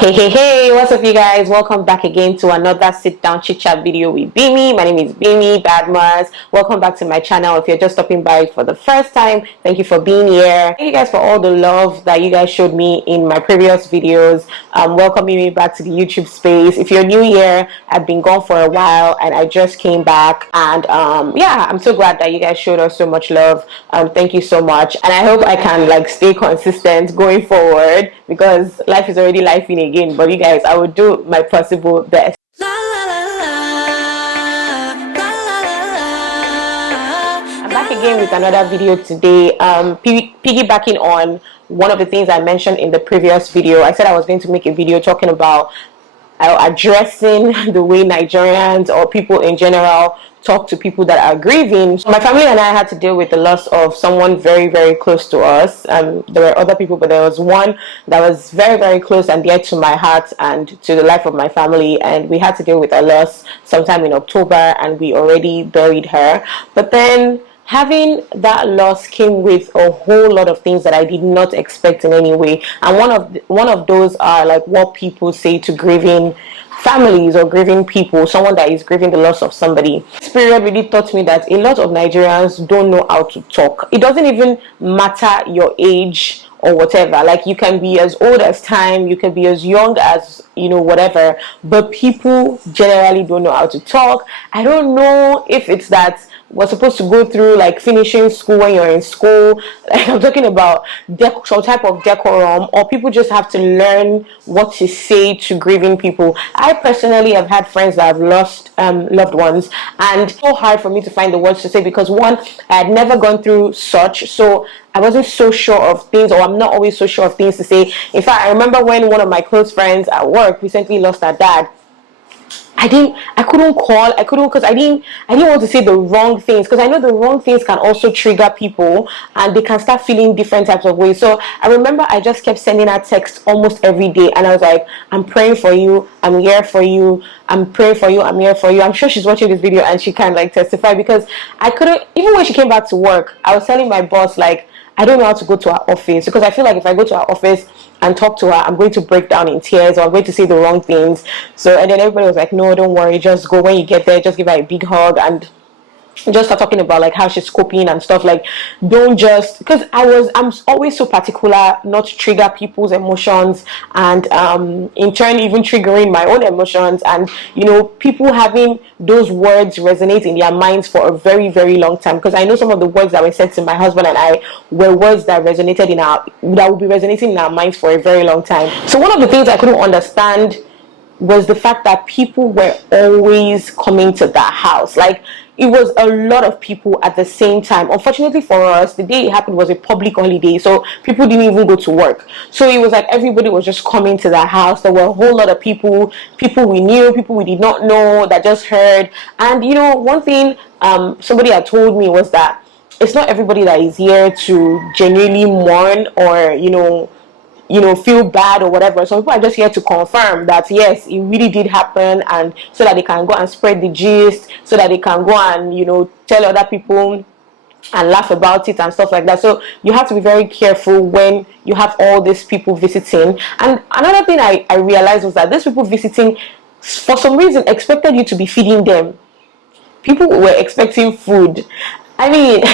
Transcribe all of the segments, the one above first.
Hey, what's up you guys? Welcome back again to another sit down chit chat video with Bemi. My name is Bemi Badmus. Welcome back to my channel. If you're just stopping by for the first time, thank you for being here. Thank you guys for all the love that you guys showed me in my previous videos. Welcoming me back to the YouTube space. If you're new here, I've been gone for a while and I just came back, and yeah, I'm so glad that you guys showed us so much love. Thank you so much, and I hope I can stay consistent going forward, because life is already lifing again. But you guys, I will do my possible best. I'm back again with another video today, piggybacking on one of the things I mentioned in the previous video. I said I was going to make a video talking about addressing the way Nigerians or people in general talk to people that are grieving. So my family and I had to deal with the loss of someone very, very close to us. There were other people, but there was one that was very, very close and dear to my heart and to the life of my family, and we had to deal with a loss sometime in October, and we already buried her. But then having that loss came with a whole lot of things that I did not expect in any way, and one of those are like what people say to grieving families or grieving people, someone that is grieving the loss of somebody. This period really taught me that a lot of Nigerians don't know how to talk. It doesn't even matter your age or whatever. Like, you can be as old as time, you can be as young as, whatever, but people generally don't know how to talk. I don't know if it's that we're supposed to go through finishing school when you're in school. I'm talking about some type of decorum, or people just have to learn what to say to grieving people. I personally have had friends that have lost loved ones, and it's so hard for me to find the words to say, because one, I had never gone through such, so I wasn't so sure of things, or I'm not always so sure of things to say. In fact, I remember when one of my close friends at work recently lost her dad. I couldn't call, because I didn't want to say the wrong things, because I know the wrong things can also trigger people and they can start feeling different types of ways. So I remember I just kept sending her texts almost every day, and I was like, I'm praying for you, I'm here for you, I'm praying for you, I'm here for you. I'm sure she's watching this video and she can testify, because I couldn't, even when she came back to work, I was telling my boss, I don't know how to go to her office, because I feel like if I go to her office and talk to her, I'm going to break down in tears, or I'm going to say the wrong things. So, and then everybody was like, no, don't worry, just go. When you get there, just give her a big hug and just start talking about how she's coping and stuff. Don't just, because I'm always so particular not to trigger people's emotions, and in turn even triggering my own emotions, and people having those words resonate in their minds for a very, very long time, because I know some of the words that were said to my husband and I were words that will be resonating in our minds for a very long time. So one of the things I couldn't understand was the fact that people were always coming to that house. It was a lot of people at the same time. Unfortunately for us, the day it happened was a public holiday, so people didn't even go to work. So it was like everybody was just coming to the house. There were a whole lot of people we knew, people we did not know, that just heard. And one thing somebody had told me was that it's not everybody that is here to genuinely mourn or feel bad or whatever. Some people are just here to confirm that yes, it really did happen, and so that they can go and spread the gist, so that they can go and tell other people and laugh about it and stuff like that. So you have to be very careful when you have all these people visiting. And another thing I realized was that these people visiting, for some reason, expected you to be feeding them. People were expecting food. I mean,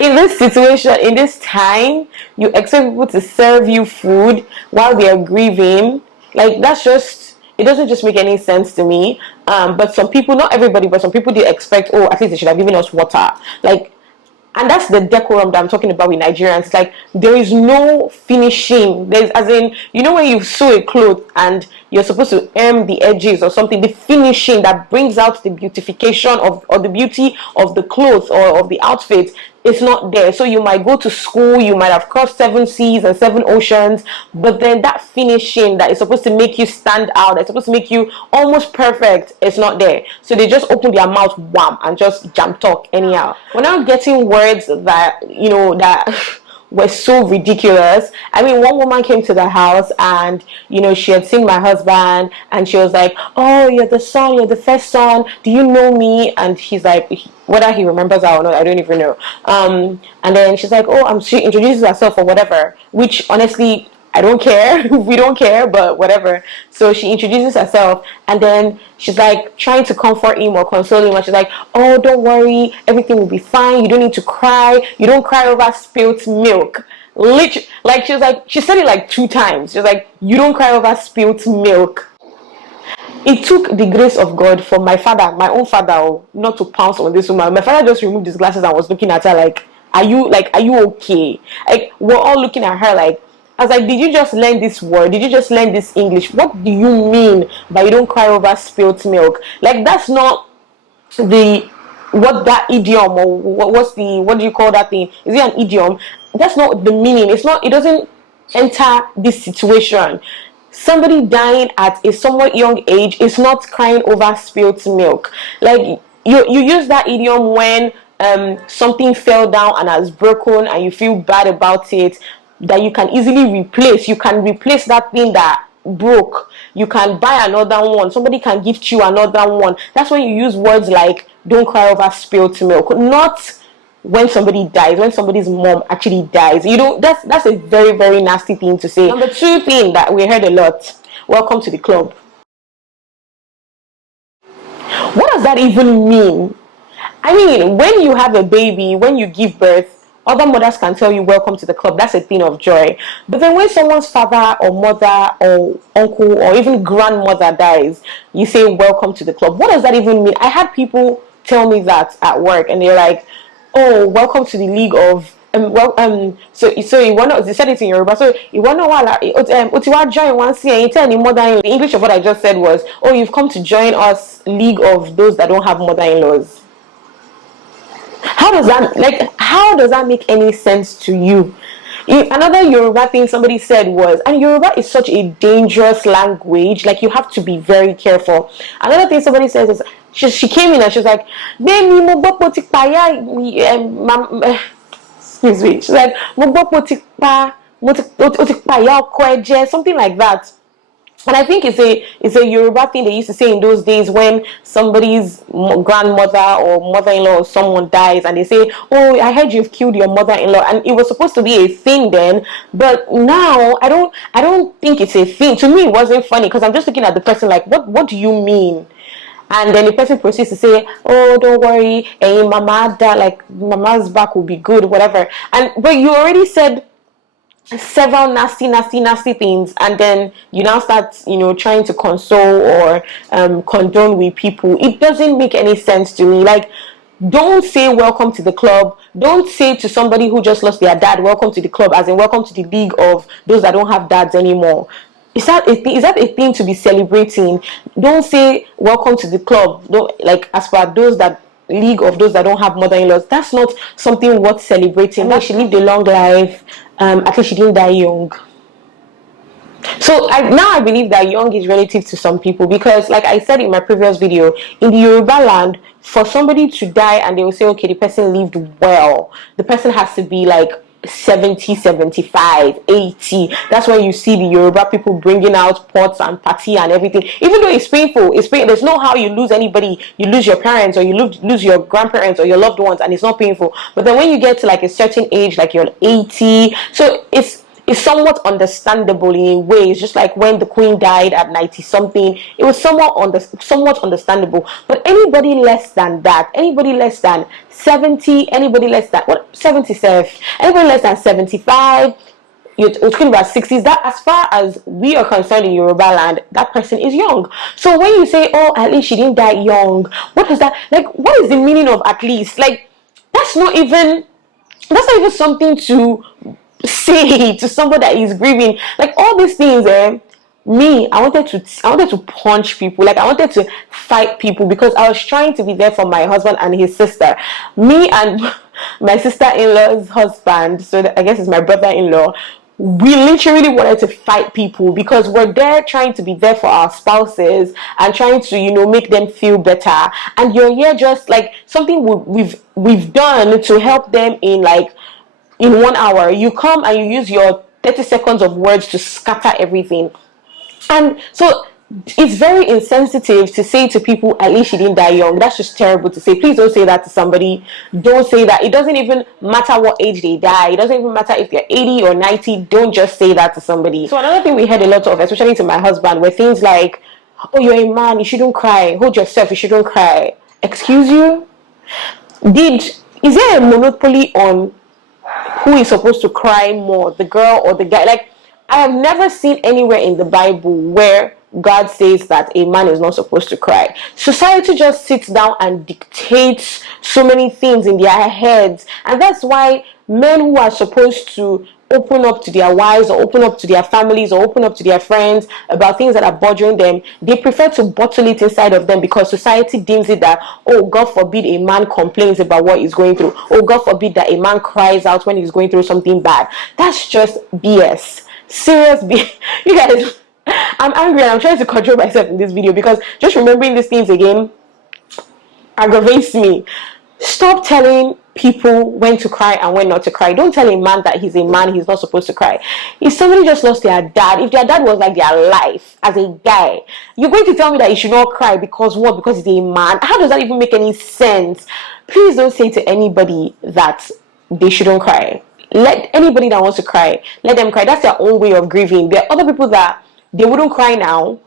in this situation, in this time, you expect people to serve you food while they are grieving. That's just, it doesn't just make any sense to me. But some people, not everybody, but some people, they expect, oh, at least they should have given us water. And that's the decorum that I'm talking about with Nigerians. There is no finishing. There's, as in, when you sew a cloth and you're supposed to hem the edges or something, the finishing that brings out the beautification or the beauty of the clothes or of the outfit, it's not there. So you might go to school, you might have crossed 7 seas and 7 oceans, but then that finishing that is supposed to make you stand out, that's supposed to make you almost perfect, it's not there. So they just open their mouth, wham, and just jam talk anyhow. We're now getting words that that were so ridiculous. I mean, one woman came to the house and she had seen my husband, and she was like, oh, you're the son, you're the first son, do you know me? And he's like, whether he remembers her or not, I don't even know. And then she's like, oh, she introduces herself or whatever, which honestly I don't care. We don't care, but whatever. So she introduces herself, and then she's like trying to comfort him or console him. And she's like, "Oh, don't worry, everything will be fine. You don't need to cry. You don't cry over spilt milk." Literally, like she said it like 2 times. She's like, "You don't cry over spilt milk." It took the grace of God for my father, my own father, not to pounce on this woman. My father just removed his glasses and was looking at her like, are you okay? Like, we're all looking at her like, I was like, did you just learn this word? Did you just learn this English? What do you mean by you don't cry over spilt milk? Like, that's not the what that idiom, or what do you call that thing? Is it an idiom? That's not the meaning. It doesn't enter this situation. Somebody dying at a somewhat young age is not crying over spilt milk. Like, you use that idiom when something fell down and has broken and you feel bad about it, that you can easily replace. You can replace that thing that broke. You can buy another one. Somebody can gift you another one. That's when you use words like don't cry over spilt milk. Not when somebody dies, when somebody's mom actually dies. That's a very, very nasty thing to say. Number 2 thing that we heard a lot: welcome to the club. What does that even mean? I mean, when you have a baby, when you give birth, other mothers can tell you welcome to the club. That's a thing of joy. But then when someone's father or mother or uncle or even grandmother dies, you say welcome to the club. What does that even mean? I had people tell me that at work, and they're like, oh, welcome to the league of so you want to, they said it in Yoruba, so you want to join one see, and you tell the mother-in-law. The English of what I just said was, oh, you've come to join us league of those that don't have mother-in-laws. How does that make any sense to you? Another Yoruba thing somebody said was, and Yoruba is such a dangerous language, like you have to be very careful. Another thing somebody says is, she came in and she's like, Bemi mo gbọ́ pé ó ti pa excuse me, she's like, mo gbọ́ pé ó ti pa ìyá ọkọ ẹ jẹ, something like that. And I think it's a Yoruba thing they used to say in those days when somebody's grandmother or mother-in-law or someone dies, and they say, oh, I heard you've killed your mother-in-law. And it was supposed to be a thing then, but now I don't think it's a thing. To me, it wasn't funny, because I'm just looking at the person like, what do you mean? And then the person proceeds to say, oh, don't worry, mama, like mama's back will be good, whatever. But you already said several nasty things, and then you now start trying to console or condone with people. It doesn't make any sense to me. Like, don't say welcome to the club. Don't say to somebody who just lost their dad, welcome to the club, as in welcome to the league of those that don't have dads anymore. Is that a thing to be celebrating? Don't say welcome to the club. Don't, like, as for those that league of those that don't have mother-in-laws. That's not something worth celebrating. That she lived a long life. At least she didn't die young. So I believe that young is relative to some people, because like I said in my previous video, in the Yoruba land, for somebody to die and they will say, okay, the person lived well, the person has to be like 70, 75, 80. That's when you see the Yoruba people bringing out pots and party and everything. Even though it's painful, there's no how you lose anybody. You lose your parents, or you lose your grandparents or your loved ones, and it's not painful. But then when you get to like a certain age, like you're 80, so it's somewhat understandable in a way. It's just like when the Queen died at 90 something, it was somewhat understandable. But anybody less than that, anybody less than 70, anybody less than 77, anybody less than 75, you're talking about 60s, that as far as we are concerned in Yoruba land, that person is young. So when you say, oh, at least she didn't die young, what is that? Like, what is the meaning of at least? Like, that's not even something to say to somebody that is grieving. Like, all these things, I wanted to punch people. Like, I wanted to fight people, because I was trying to be there for my husband and his sister. Me and my sister-in-law's husband, so I guess it's my brother-in-law, we literally wanted to fight people, because we're there trying to be there for our spouses and trying to make them feel better, and you're here just like something we've done to help them in 1 hour. You come and you use your 30 seconds of words to scatter everything. And so it's very insensitive to say to people, at least she didn't die young. That's just terrible to say. Please don't say that to somebody. Don't say that. It doesn't even matter what age they die. It doesn't even matter if they're 80 or 90. Don't just say that to somebody. So another thing we heard a lot of, especially to my husband, were things like, oh, you're a man, you shouldn't cry. Hold yourself, you shouldn't cry. Excuse you? Is there a monopoly on who is supposed to cry more, the girl or the guy? Like, I have never seen anywhere in the Bible where God says that a man is not supposed to cry. Society just sits down and dictates so many things in their heads, and that's why men who are supposed to open up to their wives or open up to their families or open up to their friends about things that are bothering them, they prefer to bottle it inside of them, because society deems it that, oh, God forbid a man complains about what he's going through. Oh, God forbid that a man cries out when he's going through something bad. That's just BS. Serious BS. You guys, I'm angry and I'm trying to control myself in this video, because just remembering these things again aggravates me. Stop telling people when to cry and when not to cry. Don't tell a man that he's a man, he's not supposed to cry. If somebody just lost their dad, if their dad was like their life as a guy, you're going to tell me that he should not cry because what? Because he's a man? How does that even make any sense? Please don't say to anybody that they shouldn't cry. Let anybody that wants to cry, let them cry. That's their own way of grieving. There are other people that they wouldn't cry now.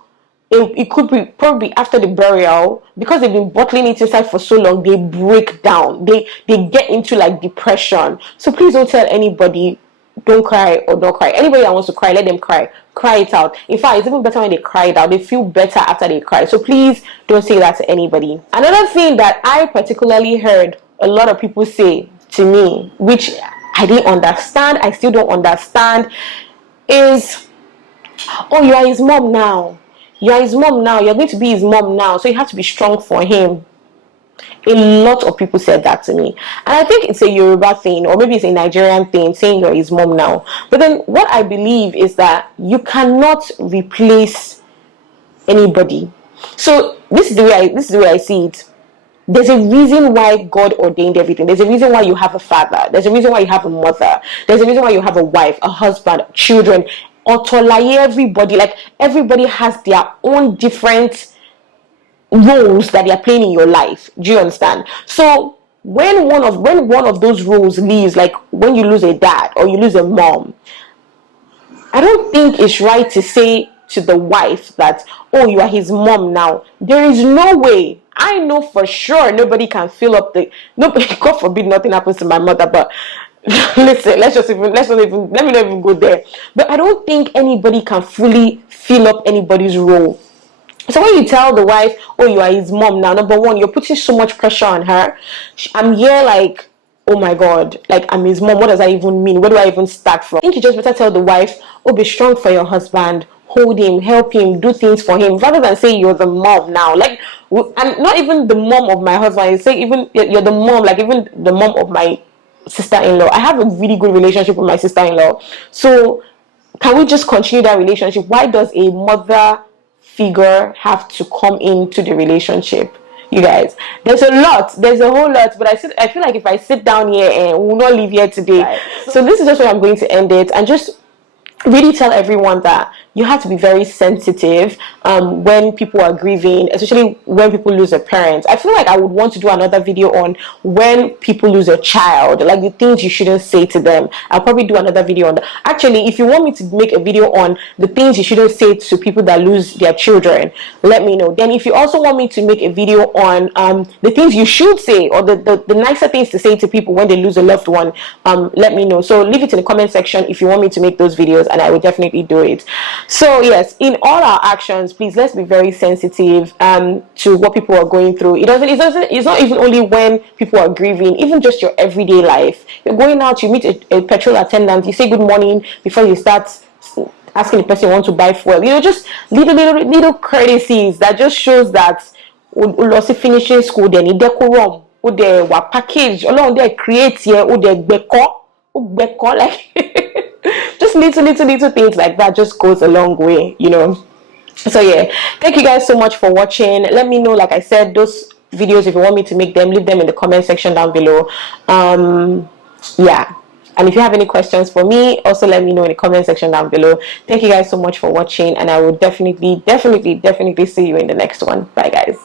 It could be probably after the burial, because they've been bottling it inside for so long, they break down. They get into like depression. So please don't tell anybody don't cry or don't cry. Anybody that wants to cry, let them cry. Cry it out. In fact, it's even better when they cry it out. They feel better after they cry. So please don't say that to anybody. Another thing that I particularly heard a lot of people say to me, which I didn't understand, I still don't understand, is, oh, you are his mom now. You are his mom now. You're going to be his mom now. So you have to be strong for him. A lot of people said that to me. And I think it's a Yoruba thing, or maybe it's a Nigerian thing, saying you're his mom now. But then what I believe is that you cannot replace anybody. So this is the way I see it. There's a reason why God ordained everything. There's a reason why you have a father. There's a reason why you have a mother. There's a reason why you have a wife, a husband, children. Otolaye everybody. Like, everybody has their own different roles that they are playing in your life. Do you understand? So when one of those roles leaves, like when you lose a dad or you lose a mom, I don't think it's right to say to the wife that, oh, you are his mom now. There is no way. I know for sure nobody can fill up the, nobody, God forbid nothing happens to my mother, but listen, let me not even go there. But I don't think anybody can fully fill up anybody's role. So when you tell the wife, oh, you are his mom now, number one, you're putting so much pressure on her. I'm here like, oh my God, like, I'm his mom. What does that even mean? Where do I even start from? I think you just better tell the wife, oh, be strong for your husband. Hold him, help him, do things for him, rather than say you're the mom now. Like, and not even the mom of my husband. You say even you're the mom, like even the mom of my sister-in-law. I have a really good relationship with my sister-in-law. So can we just continue that relationship? Why does a mother figure have to come into the relationship? You guys, there's a whole lot, but I feel like if I sit down here and we'll not leave here today. Right. So this is just where I'm going to end it, and just really tell everyone that you have to be very sensitive when people are grieving, especially when people lose a parent. I feel like I would want to do another video on when people lose a child, like the things you shouldn't say to them. I'll probably do another video on that. Actually, if you want me to make a video on the things you shouldn't say to people that lose their children, let me know. Then if you also want me to make a video on the things you should say, or the nicer things to say to people when they lose a loved one, let me know. So leave it in the comment section if you want me to make those videos, and I will definitely do it. So yes, in all our actions, please, let's be very sensitive to what people are going through. It's not even only when people are grieving, even just your everyday life. You're going out, you meet a petrol attendant, you say good morning before you start asking the person you want to buy fuel. You know, just little courtesies that just shows that also finishing school, then you decorum, or they were package, along there create here, or they beko, like just little things like that just goes a long way, you know. So yeah, thank you guys so much for watching. Let me know, like I said, those videos, if you want me to make them, leave them in the comment section down below. Yeah, And if you have any questions for me, also let me know in the comment section down below. Thank you guys so much for watching, and I will definitely see you in the next one. Bye guys.